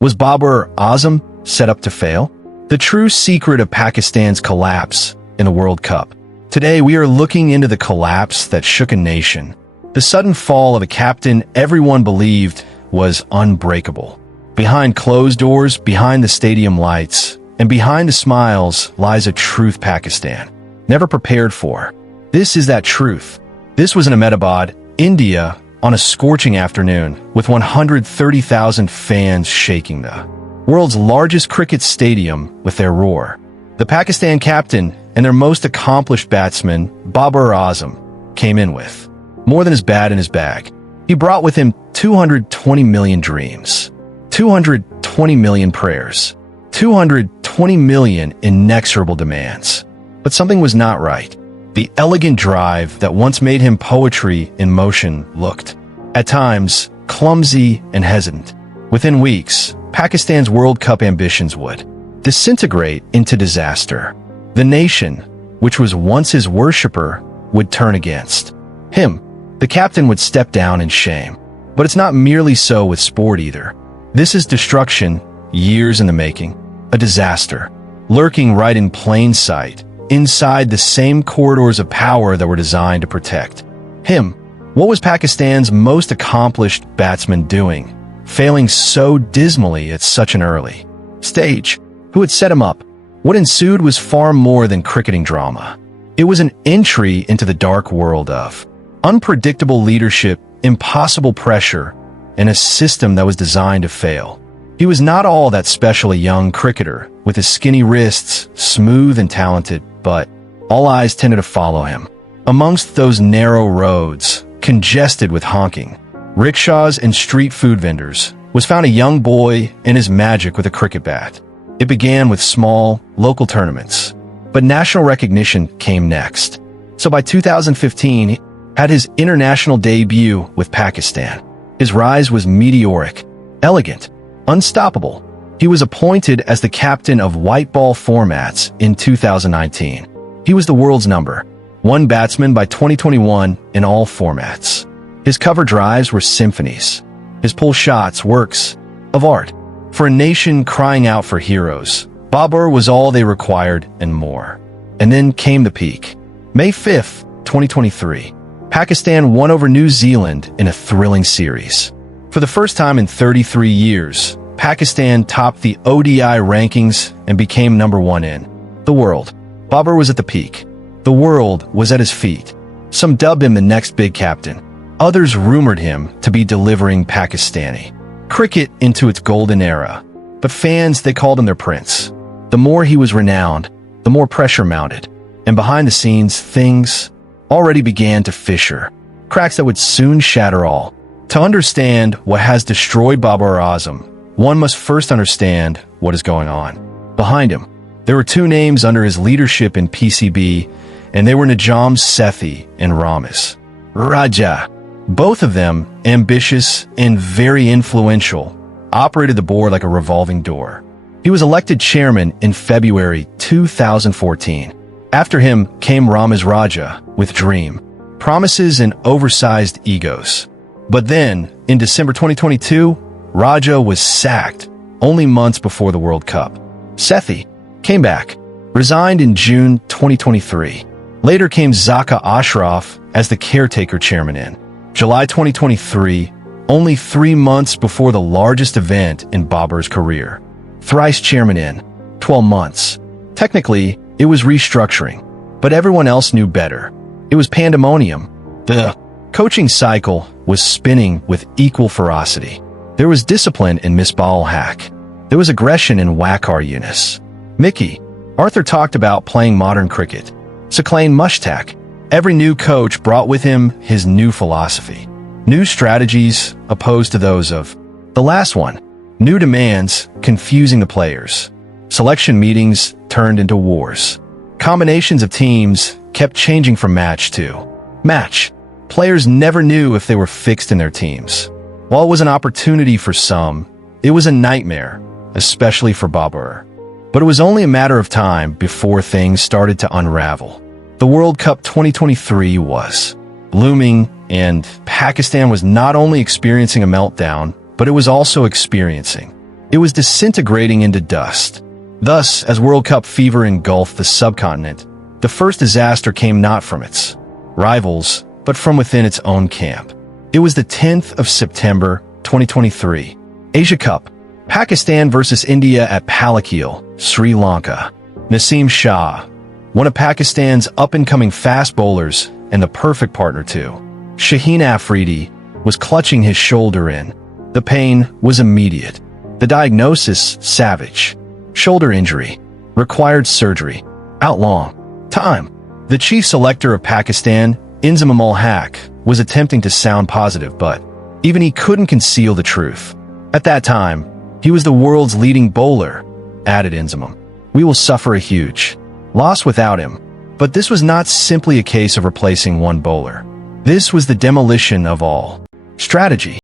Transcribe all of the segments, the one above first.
Was Babar Azam set up to fail? The true secret of Pakistan's collapse in the World Cup. Today, we are looking into the collapse that shook a nation. The sudden fall of a captain everyone believed was unbreakable. Behind closed doors, behind the stadium lights, and behind the smiles lies a truth Pakistan never prepared for. This is that truth. This was in Ahmedabad, India, on a scorching afternoon, with 130,000 fans shaking the world's largest cricket stadium with their roar. The Pakistan captain and their most accomplished batsman, Babar Azam, came in with more than his bat in his bag. He brought with him 220 million dreams, 220 million prayers, 220 million inexorable demands. But something was not right. The elegant drive that once made him poetry in motion looked, at times, clumsy and hesitant. Within weeks, Pakistan's World Cup ambitions would disintegrate into disaster. The nation, which was once his worshipper, would turn against him. The captain would step down in shame. But it's not merely so with sport either. This is destruction, years in the making, a disaster, lurking right in plain sight, inside the same corridors of power that were designed to protect him. What was Pakistan's most accomplished batsman doing, failing so dismally at such an early stage? Who had set him up? What ensued was far more than cricketing drama. It was an entry into the dark world of unpredictable leadership, impossible pressure, and a system that was designed to fail. He was not all that special a young cricketer, with his skinny wrists, smooth and talented, but all eyes tended to follow him. Amongst those narrow roads, congested with honking rickshaws and street food vendors, was found a young boy and his magic with a cricket bat. It began with small, local tournaments, but national recognition came next. So by 2015, he had his international debut with Pakistan. His rise was meteoric, elegant, unstoppable. He was appointed as the captain of white ball formats in 2019. He was the world's #1 batsman by 2021 in all formats. His cover drives were symphonies. His pull shots, works of art. For a nation crying out for heroes, Babar was all they required and more. And then came the peak. May 5th, 2023. Pakistan won over New Zealand in a thrilling series. For the first time in 33 years, Pakistan topped the ODI rankings and became #1 in the world. Babar was at the peak. The world was at his feet. Some dubbed him the next big captain. Others rumored him to be delivering Pakistani cricket into its golden era. But fans, they called him their prince. The more he was renowned, the more pressure mounted. And behind the scenes, things already began to fissure. Cracks that would soon shatter all. To understand what has destroyed Babar Azam, one must first understand what is going on behind him. There were two names under his leadership in PCB, and they were Najam Sethi and Ramis Raja. Both of them, ambitious and very influential, operated the board like a revolving door. He was elected chairman in February 2014. After him came Ramis Raja with dream, promises, and oversized egos. But then, in December 2022, Raja was sacked only months before the World Cup. Sethi came back, resigned in June 2023. Later came Zaka Ashraf as the caretaker chairman in July 2023, only 3 months before the largest event in Babar's career. Thrice chairman in 12 months. Technically, it was restructuring, but everyone else knew better. It was pandemonium. The coaching cycle was spinning with equal ferocity. There was discipline in Misbah Hack. There was aggression in Waqar Yunus. Mickey Arthur talked about playing modern cricket. Saqlain Mushtaq. Every new coach brought with him his new philosophy. New strategies opposed to those of the last one. New demands confusing the players. Selection meetings turned into wars. Combinations of teams kept changing from match to match. Players never knew if they were fixed in their teams. While it was an opportunity for some, it was a nightmare, especially for Babar. But it was only a matter of time before things started to unravel. The World Cup 2023 was looming, and Pakistan was not only experiencing a meltdown, but it was also experiencing It was disintegrating into dust. Thus, as World Cup fever engulfed the subcontinent, the first disaster came not from its rivals, but from within its own camp. It was the 10th of September, 2023. Asia Cup. Pakistan versus India at Palakil, Sri Lanka. Naseem Shah, one of Pakistan's up-and-coming fast bowlers and the perfect partner too. Shaheen Afridi was clutching his shoulder in. The pain was immediate. The diagnosis, savage. Shoulder injury. Required surgery. Out long. Time. The chief selector of Pakistan, Inzamam ul Haq, was attempting to sound positive, but even he couldn't conceal the truth. At that time, he was the world's leading bowler, added Inzamam. We will suffer a huge loss without him. But this was not simply a case of replacing one bowler. This was the demolition of all strategy.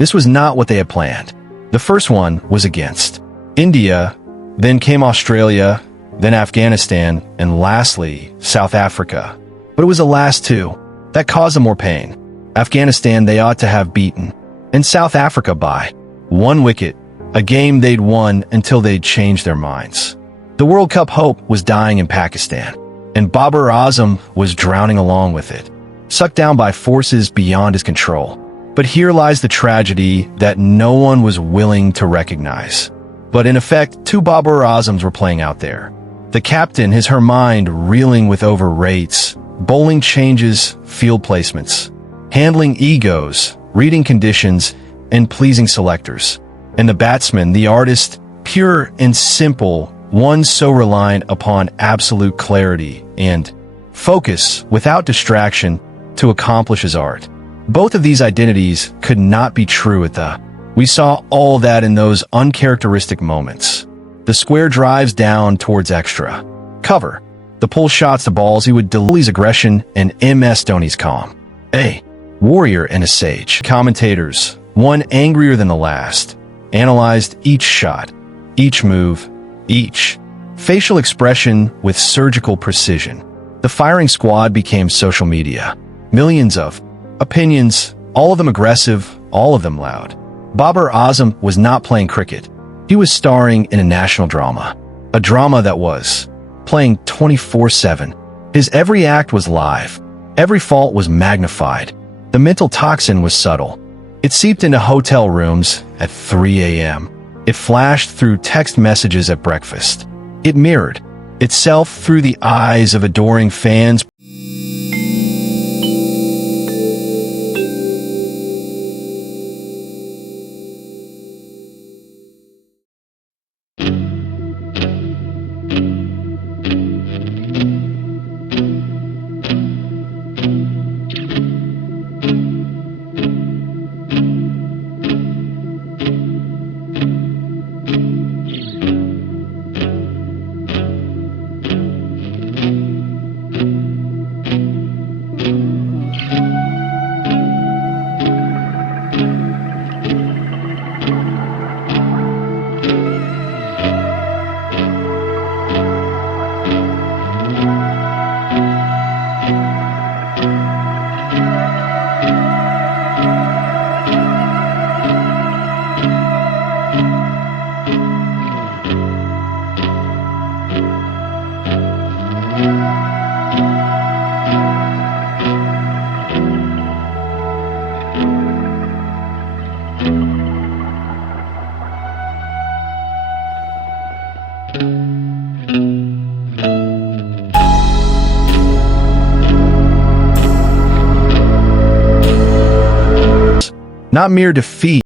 This was not what they had planned. The first one was against India, then came Australia, then Afghanistan, and lastly, South Africa. But it was the last two that caused them more pain. Afghanistan they ought to have beaten, and South Africa by 1 wicket, a game they'd won until they'd changed their minds. The World Cup hope was dying in Pakistan, and Babar Azam was drowning along with it, sucked down by forces beyond his control. But here lies the tragedy that no one was willing to recognize. But in effect, two Babar Azams were playing out there. The captain has her mind reeling with over rates, bowling changes, field placements, handling egos, reading conditions, and pleasing selectors. And the batsman, the artist, pure and simple, one so reliant upon absolute clarity and focus without distraction to accomplish his art. Both of these identities could not be true at the. We saw all that in those uncharacteristic moments. The square drives down towards extra cover. The pull shots to balls he would delay his aggression and MS Dhoni's calm. A warrior and a sage. Commentators, one angrier than the last, analyzed each shot, each move, each facial expression with surgical precision. The firing squad became social media. Millions of opinions, all of them aggressive, all of them loud. Babar Azam was not playing cricket. He was starring in a national drama. A drama that was playing 24/7. His every act was live. Every fault was magnified. The mental toxin was subtle. It seeped into hotel rooms at 3 a.m. It flashed through text messages at breakfast. It mirrored itself through the eyes of adoring fans. Not mere defeat.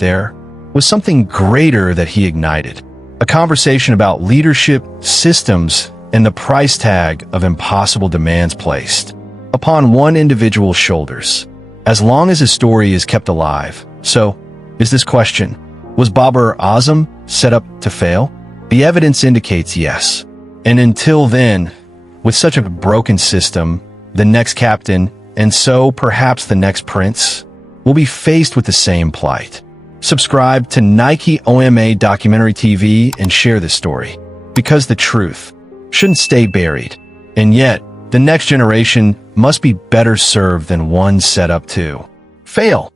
there was something greater that he ignited. A conversation about leadership, systems, and the price tag of impossible demands placed upon one individual's shoulders. As long as his story is kept alive. So, is this question, was Babar Azam set up to fail? The evidence indicates yes. And until then, with such a broken system, the next captain, and so perhaps the next prince, will be faced with the same plight. Subscribe to Nike OMA Documentary TV and share this story, because the truth shouldn't stay buried. And yet, the next generation must be better served than one set up to fail.